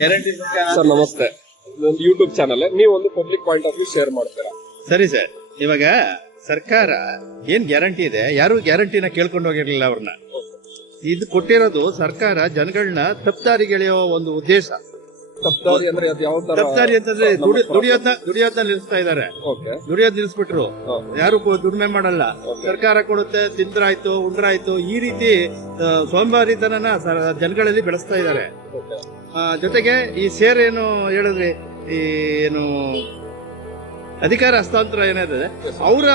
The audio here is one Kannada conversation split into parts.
ಗ್ಯಾರಂಟಿ ಸರ್ ನಮಸ್ತೆ, ಒಂದು ಯೂಟ್ಯೂಬ್ ಚಾನಲ್, ನೀವು ಒಂದು public point of view share ಮಾಡ್ತೀರಾ? ಸರಿ ಸರ್. ಇವಾಗ ಸರ್ಕಾರ ಏನ್ ಗ್ಯಾರಂಟಿ ಇದೆ, ಯಾರು ಗ್ಯಾರಂಟಿನ ಕೇಳ್ಕೊಂಡು ಹೋಗಿರ್ಲಿಲ್ಲ ಅವ್ರನ್ನ. ಇದು ಕೊಟ್ಟಿರೋದು ಸರ್ಕಾರ ಜನಗಳನ್ನ ತಪ್ಪದಾರಿಗೆಳೆಯೋ ಒಂದು ಉದ್ದೇಶ. ತಪ್ಪದಾರಿ ಅಂದ್ರೆ ಅದು ಯಾವ ತರ? ತಪ್ಪದಾರಿ ಅಂತಂದ್ರೆ ದುಡಿಯೋದನ್ನ ನಿಲ್ಲಿಸ್ತಾ ಇದಾರೆ. ದುಡಿಯೋದ್ ನಿಲ್ಲಿಸ್ಬಿಟ್ರು, ಯಾರು ದುಡಿಮೆ ಮಾಡಲ್ಲ. ಸರ್ಕಾರ ಕೊಡುತ್ತೆ, ತಿಂದ್ರಾಯ್ತು ಉಂಡ್ರಾಯ್ತು, ಈ ರೀತಿ ಸೋಂಬೇರಿತನನ ಜನಗಳಲ್ಲಿ ಬೆಳೆಸ್ತಾ ಇದಾರೆ. ಜೊತೆಗೆ ಈ ಸೇರ್ ಏನು ಹೇಳಿದ್ರಿ, ಈ ಏನು ಅಧಿಕಾರ ಹಸ್ತಾಂತರ ಏನಿದೆ, ಅವರ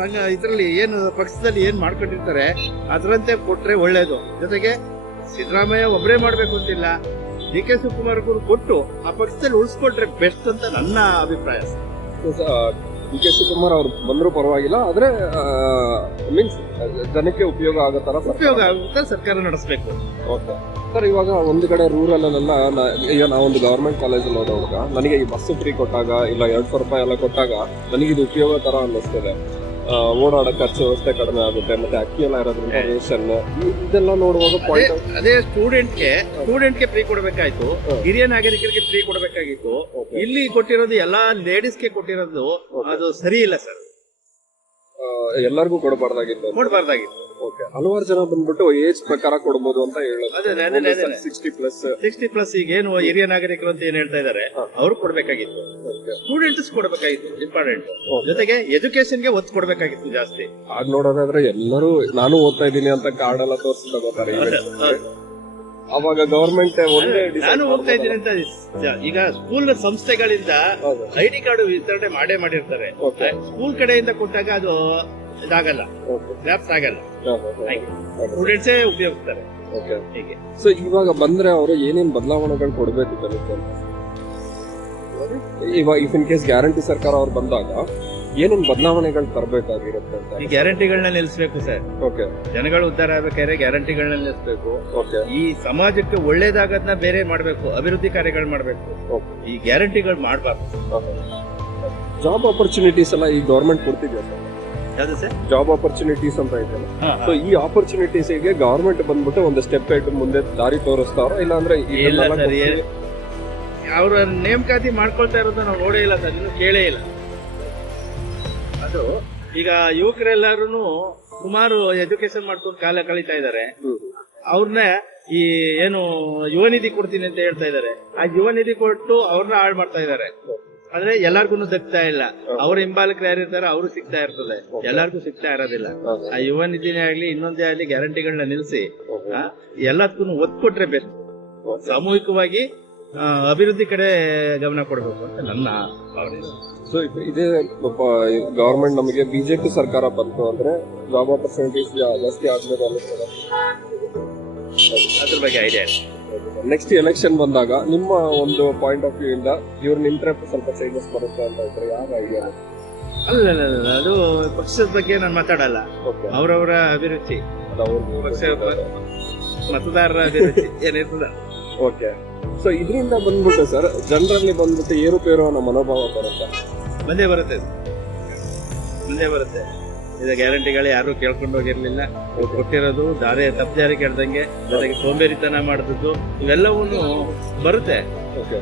ಸಂಘ ಇದರಲ್ಲಿ ಏನು ಪಕ್ಷದಲ್ಲಿ ಏನ್ ಮಾಡ್ಕೊಂಡಿರ್ತಾರೆ ಅದರಂತೆ ಕೊಟ್ರೆ ಒಳ್ಳೇದು. ಜೊತೆಗೆ ಸಿದ್ದರಾಮಯ್ಯ ಒಬ್ಬರೇ ಮಾಡ್ಬೇಕು ಅಂತಿಲ್ಲ, ಡಿ ಕೆ ಶಿವಕುಮಾರ್ ಕೊಟ್ಟು ಆ ಪಕ್ಷದಲ್ಲಿ ಉಳಿಸ್ಕೊಟ್ರೆ ಬೆಸ್ಟ್ ಅಂತ ನನ್ನ ಅಭಿಪ್ರಾಯ. ಡಿ ಕೆ ಶಿವಕುಮಾರ್ ಅವ್ರು ಬಂದ್ರು ಪರವಾಗಿಲ್ಲ, ಆದ್ರೆ ಮೀನ್ಸ್ ಜನಕ್ಕೆ ಉಪಯೋಗ ಆಗೋ ತರ ಉಪಯೋಗ ಆಗುತ್ತೆ ಸರ್ಕಾರ ನಡೆಸಬೇಕು. ಓಕೆ ಸರ್, ಇವಾಗ ಒಂದು ಕಡೆ ರೂರಲ್ ಅಲ್ಲೆಲ್ಲ ಈಗ ನಾವೊಂದು ಗವರ್ಮೆಂಟ್ ಕಾಲೇಜಲ್ಲಿ ಓದೋವಾಗ ನನಗೆ ಈ ಬಸ್ ಫ್ರೀ ಕೊಟ್ಟಾಗ ಇಲ್ಲ 200 ರೂಪಾಯಿ ಎಲ್ಲ ಕೊಟ್ಟಾಗ ನನಗೆ ಇದು ಉಪಯೋಗ ತರ ಅನ್ನಿಸ್ತದೆ. ಓಡಾಡೋ ಖರ್ಚು ವ್ಯವಸ್ಥೆ ಕಡಿಮೆ ಆಗುತ್ತೆ, ಮತ್ತೆ ಅಕ್ಕಿ ಎಲ್ಲ ಇರೋದ್ರಿಂದ ರೇಷನ್ ಇದೆಲ್ಲ ನೋಡುವಾಗ ಅದೇ ಸ್ಟೂಡೆಂಟ್ಗೆ ಫ್ರೀ ಕೊಡಬೇಕಾಯ್ತು, ಹಿರಿಯ ನಾಗರಿಕರಿಗೆ ಫ್ರೀ ಕೊಡಬೇಕಾಗಿತ್ತು. ಇಲ್ಲಿ ಕೊಟ್ಟಿರೋದು ಎಲ್ಲಾ ಲೇಡೀಸ್ಗೆ ಕೊಟ್ಟಿರೋದು ಅದು ಸರಿ ಇಲ್ಲ ಸರ್. ಎಲ್ಲರಿಗೂ ಕೊಡಬಾರ್ದಾಗಿತ್ತು. ಓಕೆ, ಹಲವಾರು ಜನ ಬಂದ್ಬಿಟ್ಟು ಏಜ್ ಪ್ರಕಾರ ಕೊಡಬಹುದು ಅಂತ ಹೇಳೋದು. 60+ ಈಗ ಏನು ಹಿರಿಯ ನಾಗರಿಕರು ಅಂತ ಏನ್ ಹೇಳ್ತಾ ಇದಾರೆ, ಅವ್ರು ಕೊಡ್ಬೇಕಾಗಿತ್ತು. Students ಕೊಡ್ಬೇಕಾಗಿತ್ತು important. ಜೊತೆಗೆ ಎಜುಕೇಶನ್ಗೆ ಒತ್ತು ಕೊಡ್ಬೇಕಾಗಿತ್ತು ಜಾಸ್ತಿ. ಆಗ ನೋಡೋದಾದ್ರೆ ಎಲ್ಲರೂ ನಾನು ಓದ್ತಾ ಇದ್ದೀನಿ ಅಂತ ಕಾರ್ಡ್ ಎಲ್ಲ ತೋರಿಸಿ ತಗೋತಾರೆ. ಅವಾಗ ಗವರ್ಮೆಂಟ್ ನಾನು ಹೋಗ್ತಾ ಇದ್ದೀನಿ ಅಂತ ಈಗ ಸ್ಕೂಲ್ ಸಂಸ್ಥೆಗಳಿಂದ ID ಕಾರ್ಡ್ ವಿತರಣೆ ಮಾಡಿರ್ತಾರೆ. ಸ್ಕೂಲ್ ಕಡೆಯಿಂದ ಕೊಟ್ಟಾಗ ಅದು ಇದಾಗಲ್ಲ, ಲ್ಯಾಪ್ಸ್ ಆಗಲ್ಲ, ಸ್ಟೂಡೆಂಟ್ಸೇ ಉಪಯೋಗಿಸ್ತಾರೆ. ಹೀಗೆ ಸೊ ಇವಾಗ ಬಂದ್ರೆ ಅವರು ಏನೇನ್ ಬದಲಾವಣೆಗಳು ಕೊಡ್ಬೇಕು ಇವಾಗ ಇಫ್ ಇನ್ ಕೇಸ್ ಗ್ಯಾರಂಟಿ ಸರ್ಕಾರ ಅವ್ರು ಬಂದಾಗ ಏನೇನ್ ಬದಲಾವಣೆಗಳು ತರಬೇಕಾಗಿರುತ್ತೆ ಅಂತ? ಈ ಗ್ಯಾರಂಟಿಗಳನ್ನ ನಿಲ್ಲಿಸಬೇಕು ಸರ್. ಓಕೆ, ಜನಗಳು ಉದ್ಧಾರ ಆಗ್ಬೇಕಾದ್ರೆ ಗ್ಯಾರಂಟಿಗಳನ್ನ ನಿಲ್ಲಿಸಬೇಕು. ಈ ಸಮಾಜಕ್ಕೆ ಒಳ್ಳೇದಾಗದ್ನ ಬೇರೆ ಮಾಡ್ಬೇಕು, ಅಭಿವೃದ್ಧಿ ಕಾರ್ಯಗಳು ಮಾಡ್ಬೇಕು. ಈ ಗ್ಯಾರಂಟಿಗಳು ಮಾಡ್ಬಾರ್ದು. ಜಾಬ್ ಆಪರ್ಚುನಿಟೀಸ್ ಎಲ್ಲ ಈ ಗವರ್ಮೆಂಟ್ ಕೊಡ್ತಿದ್ಯಾ ಸರ್? ಯಾವ್ದು ಸರ್? ಜಾಬ್ ಆಪರ್ಚುನಿಟೀಸ್ ಅಂತ ಇದೆಯಲ್ಲ, ಸೊ ಈ ಆಪರ್ಚುನಿಟೀಸ್ ಗೆ ಗವರ್ಮೆಂಟ್ ಬಂದ್ಬಿಟ್ಟು ಒಂದು ಸ್ಟೆಪ್ ಇಟ್ಟು ಮುಂದೆ ದಾರಿ ತೋರಿಸ್ತಾರೋ ಇಲ್ಲ ಅಂದ್ರೆ ಅವ್ರ ನೇಮಕಾತಿ ಮಾಡ್ಕೊಳ್ತಾ ಇರೋದು ನಾವು ನೋಡೇ ಇಲ್ಲ ಸರ್, ಇನ್ನು ಕೇಳೇ ಇಲ್ಲ. ಅದು ಈಗ ಯುವಕರೆಲ್ಲಾರು ಸುಮಾರು ಎಜುಕೇಶನ್ ಮಾಡ್ಕೊಂಡು ಕಾಲ ಕಳೀತಾ ಇದಾರೆ. ಅವ್ರನ್ನ ಈ ಏನು ಯುವ ನಿಧಿ ಕೊಡ್ತೀನಿ ಅಂತ ಹೇಳ್ತಾ ಇದಾರೆ, ಆ ಯುವ ನಿಧಿ ಕೊಟ್ಟು ಅವ್ರನ್ನ ಹಾಳು ಮಾಡ್ತಾ ಇದಾರೆ. ಆದ್ರೆ ಎಲ್ಲಾರ್ಗು ದಕ್ತಾ ಇಲ್ಲ. ಅವ್ರ ಹಿಂಬಾಲಕರು ಯಾರಿರ್ತಾರೆ ಅವರು ಸಿಗ್ತಾ ಇರ್ತದೆ, ಎಲ್ಲಾರ್ಗು ಸಿಗ್ತಾ ಇರೋದಿಲ್ಲ. ಆ ಯುವ ನಿಧಿನೇ ಆಗ್ಲಿ ಇನ್ನೊಂದೇ ಆಗ್ಲಿ ಗ್ಯಾರಂಟಿಗಳನ್ನ ನಿಲ್ಸಿ ಎಲ್ಲದಕ್ಕೂ ಒತ್ತು ಕೊಟ್ರೆ ಬೆಸ್ಟ್. ಸಾಮೂಹಿಕವಾಗಿ ಅಭಿವೃದ್ಧಿ ಕಡೆ ಗಮನ ಕೊಡಬೇಕು ಅಂತ ನನ್ನ ಭಾವನೆ. ಸೊ ಇದೇ ಗವರ್ಮೆಂಟ್ ನಮಗೆ ಬಿಜೆಪಿ ಸರ್ಕಾರ ಬಂತು ಅಂದ್ರೆ ಜಾಬ್ ಆಪರ್ಚುನಿಟೀಸ್ ಜಾಸ್ತಿ ಆಗ್ಬೋದು ಅನ್ನಿಸ್ತದೆ. ಅದ್ರ ಬಗ್ಗೆ ಐಡಿಯಾ ಇಲ್ಲ. ನೆಕ್ಸ್ಟ್ ಎಲೆಕ್ಷನ್ ಬಂದಾಗ ನಿಮ್ಮ ಒಂದು ಪಾಯಿಂಟ್ ಆಫ್ ವ್ಯೂ ಇಂದ ಇವ್ರ ನಿಂತ್ರೆ ಸ್ವಲ್ಪ ಚೇಂಜಸ್ ಬರುತ್ತೆ ಅಂತ ಇದ್ರೆ ಯಾವ ಐಡಿಯಾ? ಅಲ್ಲ, ಅದು ಪಕ್ಷದ ಬಗ್ಗೆ ನಾನು ಮಾತಾಡಲ್ಲ. ಅವರವರ ಅಭಿರುಚಿ, ಮತದಾರರ ಅಭಿರುಚಿ ಏನಿರ್ತದ. ಓಕೆ, ಸೊ ಇದರಿಂದ ಬಂದ್ಬಿಟ್ಟು ಸರ್ ಜನರಲ್ಲಿ ಬಂದ್ಬಿಟ್ಟು ಏರುಪೇರು ಅನ್ನೋ ಮನೋಭಾವ ಬರುತ್ತೆ. ಬಂದೇ ಬರುತ್ತೆ. ಇದು ಗ್ಯಾರಂಟಿಗಳು ಯಾರು ಕೇಳ್ಕೊಂಡು ಹೋಗಿರ್ಲಿಲ್ಲ. ಕೊಟ್ಟಿರೋದು ತಪ್ಪದಾರಿ ಕೆಡ್ದಂಗೆ, ಜೊತೆಗೆ ಸೋಂಬೇರಿತನ ಮಾಡಿದ್ದು ಇವೆಲ್ಲವೂ ಬರುತ್ತೆ. ಓಕೆ,